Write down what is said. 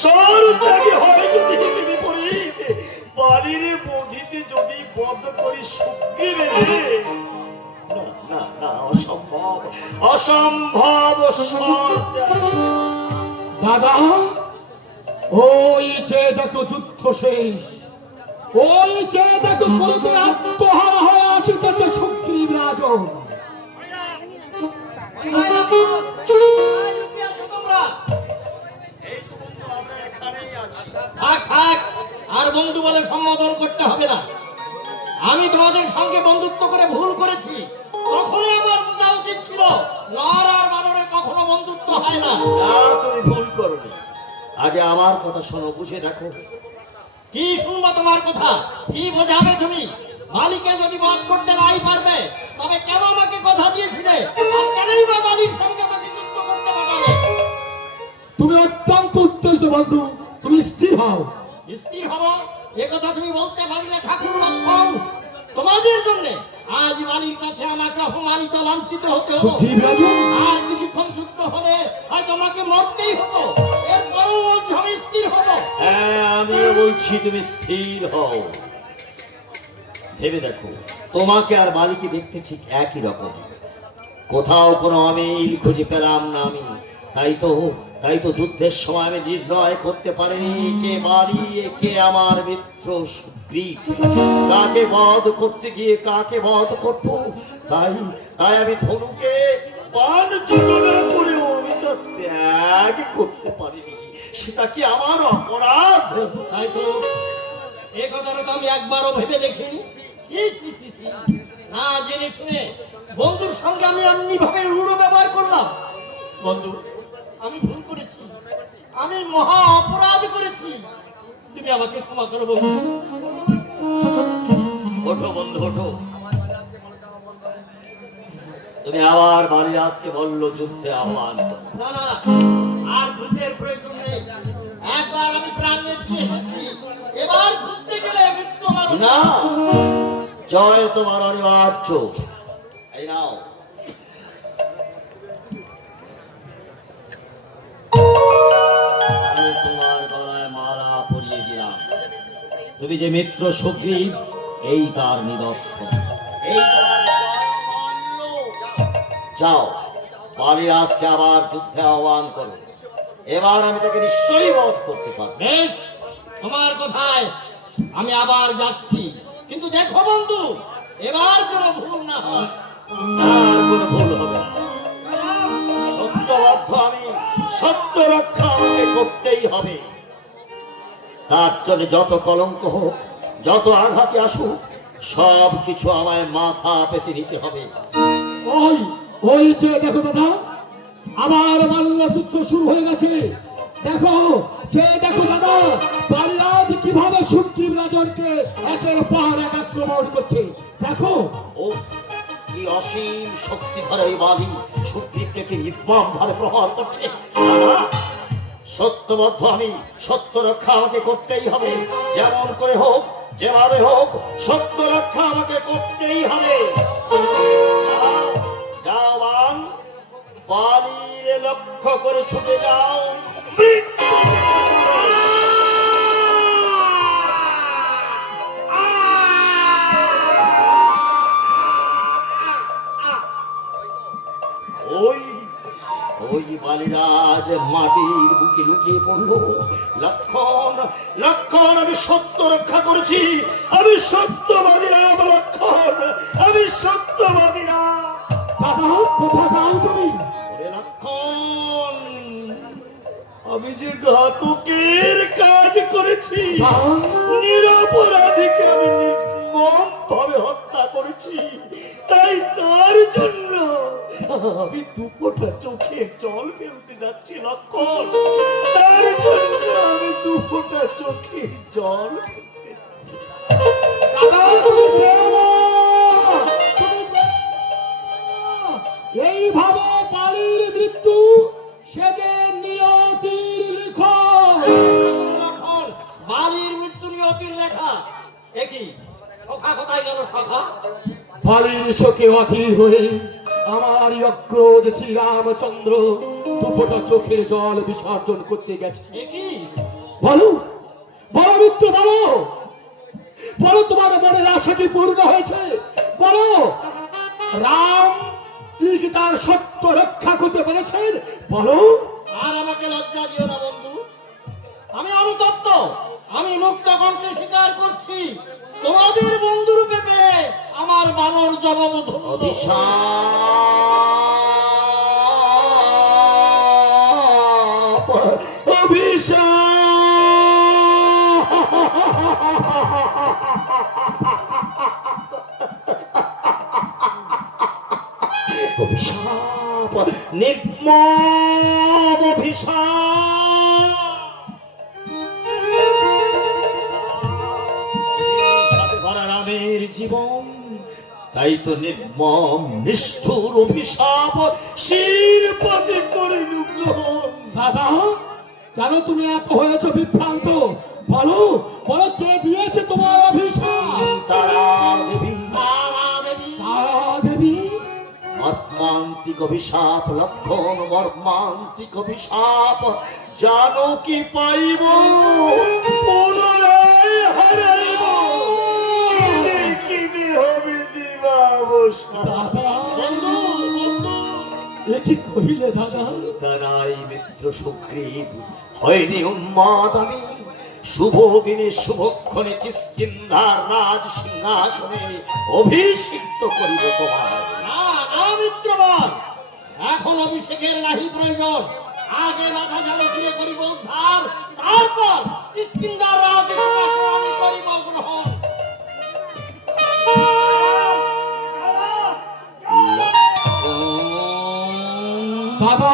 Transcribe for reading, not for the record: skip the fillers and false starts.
সর্বত্যাগী হয় যদি বিপরীত, বাড়ির বধিতে যদি বদ্ধ করি সুগ্রীবে, না না, অসম্ভব, অসম্ভব। দাদা, ওই যে দেখো যুদ্ধ শেষ, ওই যে দেখো করতে আত্মহারা হয়ে আসিতেছে সুগ্রীব রাজন। আর বন্ধু বলে সম্বোধন করতে হবে না। আমি তোমাদের সঙ্গে বন্ধুত্ব করে ভুল করেছি, তখনই আমার বোঝা উচিত ছিল নর আর বানরে কখনো বন্ধুত্ব হয় না। তুমি ভুল করনি, আগে আমার কথা শোনো, বুঝে দেখো। কি শুনবো তোমার কথা? কি বোঝাবে তুমি? মালিকে যদি বধ করতে নাই পারবে, তবে কেন আমাকে কথা দিয়েছিলে? আর কেনই বা মালির সঙ্গে আমাকে যুদ্ধ করতে পাঠালে? তুমি অত্যন্ত উত্তেজিত বন্ধু, তুমি স্থির হও। স্থির হবো এ কথা তুমি বলতে পারলে ঠাকুর লক্ষণ, তোমাদের জন্য আজ মালির কাছে আমাকে অপমানিত লাঞ্ছিত হতে হতো। আর কিছুক্ষণ যুদ্ধ হলে হয়তো আমাকে মরতেই হতো। এরপরও বলছি আমি স্থির হবো। হ্যাঁ, আমিও বলছি তুমি স্থির হও। ভেবে দেখো, তোমাকে আর মালিকে দেখতে ঠিক একই রকম, কোথাও কোনো অমিল খুঁজে পেলাম না আমি। তাই তো যুদ্ধের সময় আমি নির্ণয় করতে পারিনি কে মারি, কে আমার মিত্র সুগ্রীব। কাকে বধ করতে গিয়ে কাকে বধ করব, তাই আমি ধনুকে বাণ যোজনা করেও আমি তো ত্যাগ করতে পারিনি। সেটা কি আমার অপরাধ? তাই তো, এ কথাটা তো আমি একবারও ভেবে দেখিনি। না জেনে শুনে বন্ধুর সঙ্গে আমি এমনি ভাবে রূঢ় ব্যবহার করলাম। বন্ধু, আমি ভুল করেছি, আমি মহা অপরাধ করেছি, তুমি আমাকে ক্ষমা করো বন্ধু। ওঠো বন্ধু, ওঠো। তুমি আবার বালিরাজকে বললো যুদ্ধে আহ্বান। না না, আর যুদ্ধের প্রয়োজন নেই। একবার আমি প্রাণ নিয়ে এসেছি, এবার যুদ্ধে গেলে মৃত্যু আমার না, জয় তোমার অনিবার্য। এই নাও। আমি তোমার গলায় মালা পরিয়ে দিলাম। তুমি যে মিত্র সুগ্রীব, এই তার নিদর্শন, এই তোমার জয়মাল্য। যাও, বালিরাজকে আবার যুদ্ধে আহ্বান করো। এবার আমি তাকে নিশ্চয়ই বধ করতে পারবো। বেশ, তোমার কথায় আমি আবার যাচ্ছি, কিন্তু দেখো বন্ধু, এবার কোনো ভুল না হয়। আর কোনো ভুল হবে না। সত্যবদ্ধ আমি, সত্য রক্ষা আমাকে করতেই হবে। তার জন্য যত কলঙ্ক হোক, যত আঘাতে আসুক, সব কিছু আমায় মাথা পেতে নিতে হবে। ওই যে দেখো দাদা, আবার মাল্য যুদ্ধ শুরু হয়ে গেছে। দেখো দাদা, বালিরাজ কিভাবে সুগ্রীব রাজনকে একের পর এক আক্রমণ করছে। দেখো, ও কি অসীম শক্তি ধরে ওই বালি সুগ্রীবকে কি নির্মম ভাবে প্রহার করছে। না, সত্যবদ্ধ আমি, সত্য রক্ষা আমাকে করতেই হবে। যেমন করে হোক, যেভাবে হোক, সত্য রক্ষা আমাকে করতেই হবে। যাও বান, বালির লক্ষ্য করে ছুটে যাও। ওই বালিরাজ মাটির বুকে লুকিয়ে পড়লো। লক্ষণ, আমি সত্য রক্ষা করেছি। আমি সত্যবাদী রাম, লক্ষণ, আমি সত্যবাদী রাম। দাদা, কোথা যাও তুমি? লক্ষণ, আমি যে ঘাতকের কাজ করেছি, নিরপরাধীকে আমি নির্মম ভাবে হত্যা করেছি, তাই তার জন্য আমি দুপোটা চোখের জল ফেলতে যাচ্ছি। লক্ষণ, তার জন্য আমি দুপোটা চোখের জল এইভাবে বালির মৃত্যু সে যে নিয়তির লিখন। বালির মৃত্যু নিয়তির লেখা। একই সখা কোথায় গেল? সখা বালির শোকে অধীর হয়ে আমার অগ্রজ শ্রীরামচন্দ্র দুপোটা চোখের জল বিসর্জন করতে গেছে। এ কি? বলো বলো মিত্র, বলো বলো, তোমার মনের আশা কি পূর্ণ হয়েছে? বলো, রাম তিনি কি তার সত্য রক্ষা করতে পেরেছেন? বলো। আর আমাকে লজ্জা দিও না বন্ধু, আমি অনুতপ্ত। আমি মুক্ত কণ্ঠে স্বীকার করছি, তোমাদের বন্ধু রূপে পেয়ে আমার বানর জন্ম ধন্য। অভিশাপ অভিশাপ নির্মম অভিশাপ। অভিশাপে ভরা রামের জীবন, তাই তো নির্মম নিষ্ঠুর অভিশাপ শিরপতি করে গ্রহণ। দাদা, কেন তুমি এত হয়েছ বিভ্রান্ত? বলো বলো, কে দিয়েছে তোমার অভিশাপ? তারা দেবী, তারা দেবী, তারা দেবী। মর্মান্তিক অভিশাপ, লক্ষণ মর্মান্তিক অভিশাপ। জানো কি পাইব পুনরায় হারাইব, কি হবে দিবাবসা। দাদা, বন্ধু বন্ধু, এ কি কহিলে দাদা? তারাই মিত্র সুগ্রীব, হয়নি উন্মাদ আমি। শুভ দিনে শুভক্ষণে কিষ্কিন্ধার রাজ সিংহাসনে অভিষিক্ত করিব তোমায়। না না মিত্রবর, এখন অভিষেকের নাহি প্রয়োজন। আগে মাথা ঝাড়ু দিয়ে করিব উদ্ধার, তারপর কিষ্কিন্ধার রাজ সিংহাসন আমি করিব গ্রহণ। দাদা,